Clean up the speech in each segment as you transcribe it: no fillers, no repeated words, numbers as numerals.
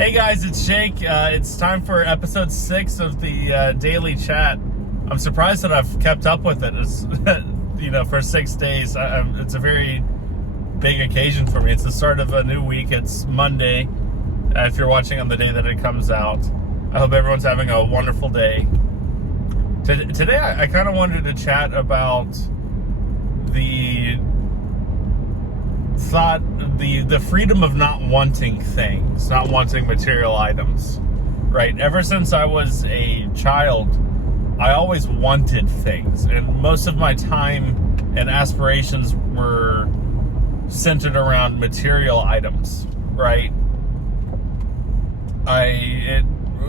Hey guys, it's Jake. It's time for episode 6 of the daily chat. I'm surprised that I've kept up with it. It's, for 6 days. It's a very big occasion for me. It's the start of a new week. It's Monday. If you're watching on the day that it comes out, I hope everyone's having a wonderful day. Today, I kind of wanted to chat about the freedom of not wanting things, not wanting material items, right? Ever since I was a child, I always wanted things, and most of my time and aspirations were centered around material items, right? It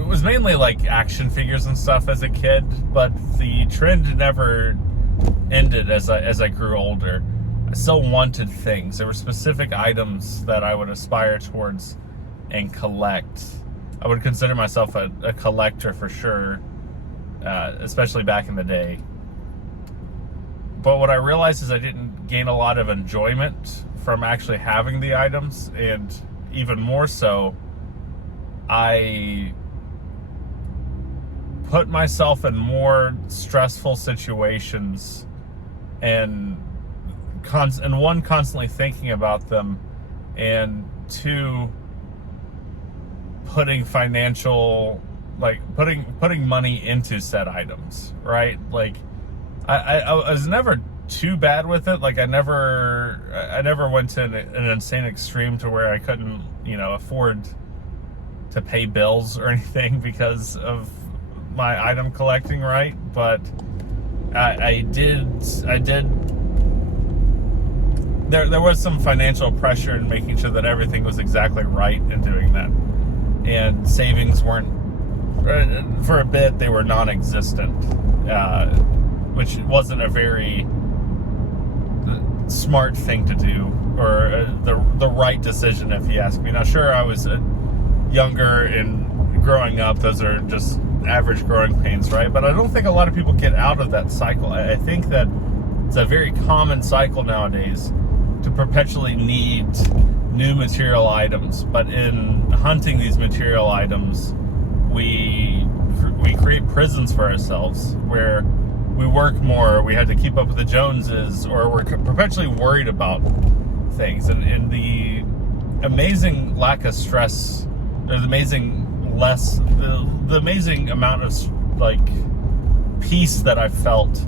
was mainly like action figures and stuff as a kid, but the trend never ended as I grew older. I still wanted things. There were specific items that I would aspire towards and collect. I would consider myself a collector for sure, especially back in the day. But what I realized is I didn't gain a lot of enjoyment from actually having the items, and even more so, I put myself in more stressful situations and one, constantly thinking about them, and two, putting putting money into said items, right? Like I was never too bad with it. Like I never went to an insane extreme to where I couldn't, afford to pay bills or anything because of my item collecting, right? But I did there was some financial pressure in making sure that everything was exactly right in doing that. And savings weren't, for a bit, they were non-existent, which wasn't a very smart thing to do, or the right decision, if you ask me. Now, sure, I was younger and growing up, those are just average growing pains, right? But I don't think a lot of people get out of that cycle. I think that it's a very common cycle nowadays to perpetually need new material items, but in hunting these material items, we create prisons for ourselves where we work more, we had to keep up with the Joneses, or we're perpetually worried about things. And the amazing lack of stress, or the amazing amount of peace that I felt,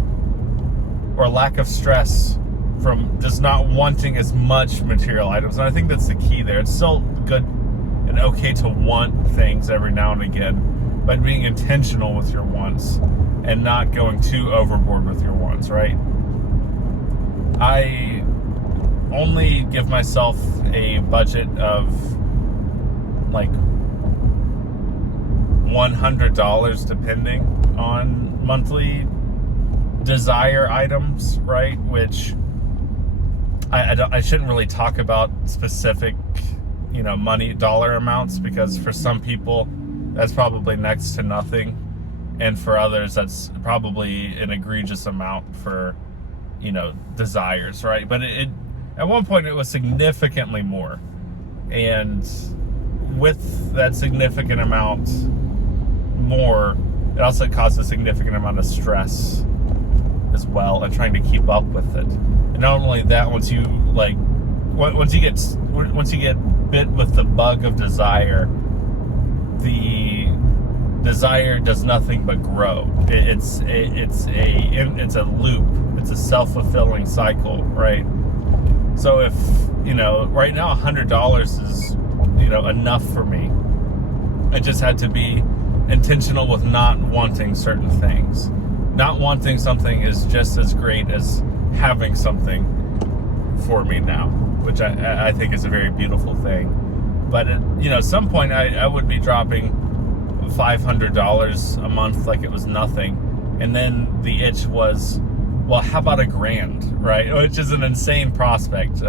or lack of stress from just not wanting as much material items. And I think that's the key there. It's still good and okay to want things every now and again, but being intentional with your wants and not going too overboard with your wants, right? I only give myself a budget of like $100 depending on monthly desire items, right? Which I shouldn't really talk about specific, money, dollar amounts, because for some people that's probably next to nothing, and for others that's probably an egregious amount for, desires, right? But it at one point it was significantly more, and with that significant amount more, it also caused a significant amount of stress as well, and trying to keep up with it. And not only that, once you get bit with the bug of desire, the desire does nothing but grow. It's a loop. It's a self-fulfilling cycle, right? So if right now $100 is enough for me, I just had to be intentional with not wanting certain things. Not wanting something is just as great as having something for me now, which I think is a very beautiful thing. But at some point I would be dropping $500 a month like it was nothing, and then the itch was, well, how about $1,000, right? Which is an insane prospect.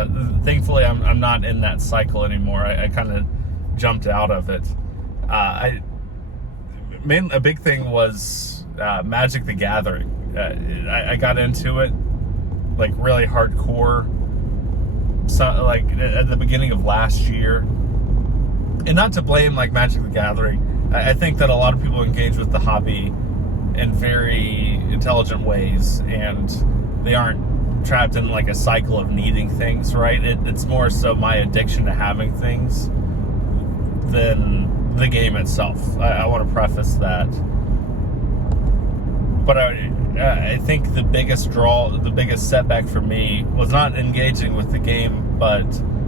Thankfully, I'm not in that cycle anymore. I kind of jumped out of it. A big thing was Magic the Gathering. I got into it like really hardcore, so like at the beginning of last year, And not to blame like Magic the Gathering. I think that a lot of people engage with the hobby in very intelligent ways, and they aren't trapped in like a cycle of needing things, right? It's more so my addiction to having things than the game itself. I want to preface that. But I think the biggest setback for me was not engaging with the game, but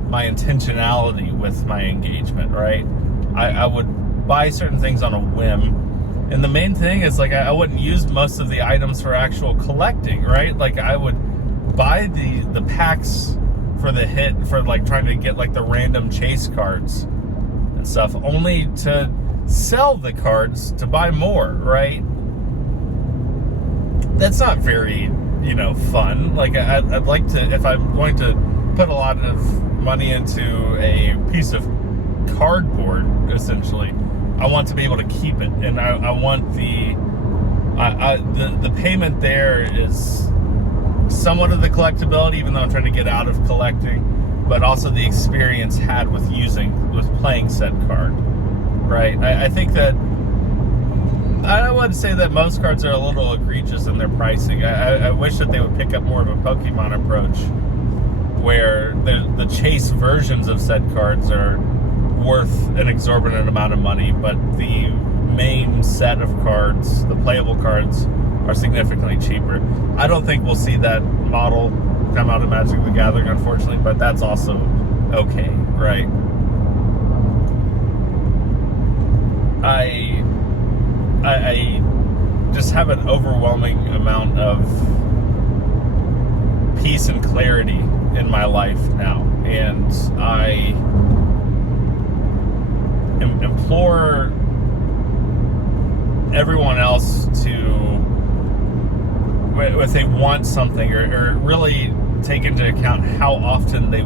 my intentionality with my engagement, right? I would buy certain things on a whim. And the main thing is, like, I wouldn't use most of the items for actual collecting, right? Like, I would buy the packs for the hit, for, like, trying to get, like, the random chase cards and stuff, only to sell the cards to buy more, right? That's not very, fun. Like, I'd like to, if I'm going to put a lot of money into a piece of cardboard, essentially, I want to be able to keep it, and I want the payment there is somewhat of the collectability, even though I'm trying to get out of collecting, but also the experience had with playing said card, right? I think that I would say that most cards are a little egregious in their pricing. I wish that they would pick up more of a Pokemon approach, where the chase versions of said cards are worth an exorbitant amount of money, but the main set of cards, the playable cards, are significantly cheaper. I don't think we'll see that model come out of Magic the Gathering, unfortunately, but that's also okay, right? I just have an overwhelming amount of peace and clarity in my life now, and I implore everyone else to, if they want something, or really take into account how often they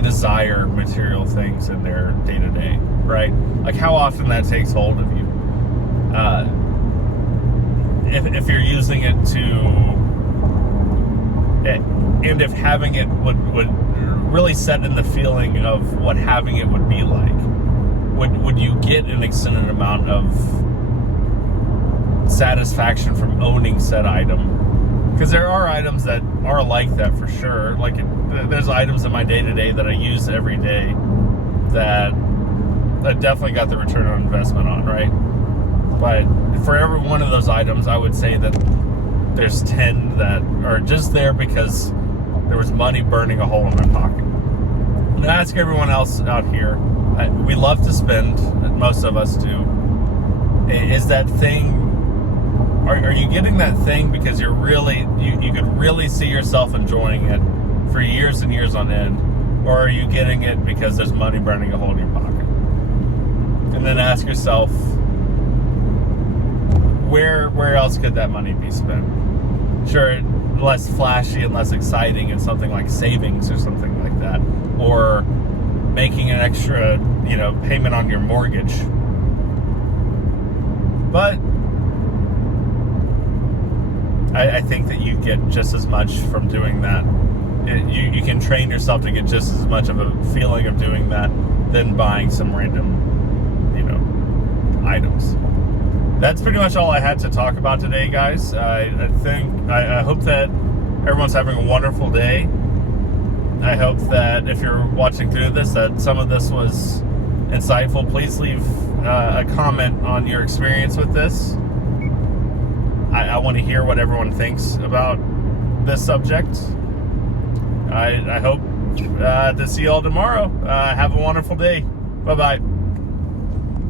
desire material things in their day-to-day, right? Like, how often that takes hold of you. If you're using it to, and if having it would really set in the feeling of what having it would be like, would you get an extended amount of satisfaction from owning said item? Because there are items that are like that for sure. Like, there's items in my day-to-day that I use every day that I definitely got the return on investment on, right? But for every one of those items, I would say that there's 10 that are just there because there was money burning a hole in my pocket. And I ask everyone else out here, we love to spend, most of us do. Is that thing, are you getting that thing because you could really see yourself enjoying it for years and years on end? Or are you getting it because there's money burning a hole in your pocket? And then ask yourself, where else could that money be spent? Sure, less flashy and less exciting in something like savings or something like that, or making an extra, payment on your mortgage. But I think that you get just as much from doing that. You can train yourself to get just as much of a feeling of doing that than buying some random, items. That's pretty much all I had to talk about today, guys. I hope that everyone's having a wonderful day. I hope that if you're watching through this, that some of this was insightful. Please leave a comment on your experience with this. I want to hear what everyone thinks about this subject. I hope to see you all tomorrow. Have a wonderful day. Bye-bye.